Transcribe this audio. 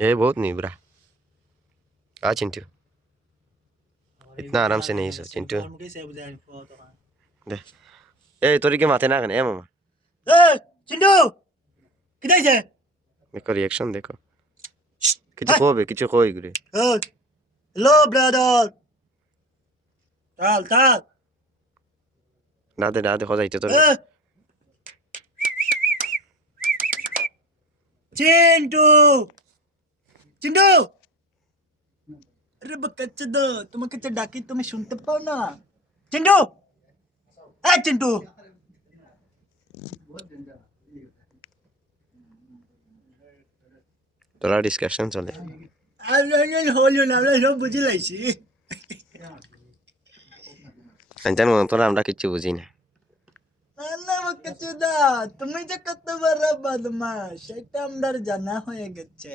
ये बहुत नहीं बुरा आ चिंटू इतना आराम से नहीं सो चिंटू ए तोरी के माथे ना करने ए मामा চিন্টু কোথায় আছে देखो रिएक्शन देखो কিছু কবে কিছু কই ঘুরে হ্যালো ব্রাদার তাল তাল দাদে দাদে খোঁজাইতে তোর Eh. চিন্টু চিন্টু আরে তোমাকে তো ডাকি তুমি শুনতে পাও না চিন্টু এই চিন্টু তোরা ডিসকাশন চলে বুঝে লাইছি জানো তোরা আমরা কিচ্ছু বুঝি না তুমি যে কত বড় বদমাস সেটা আমার জানা হয়ে গেছে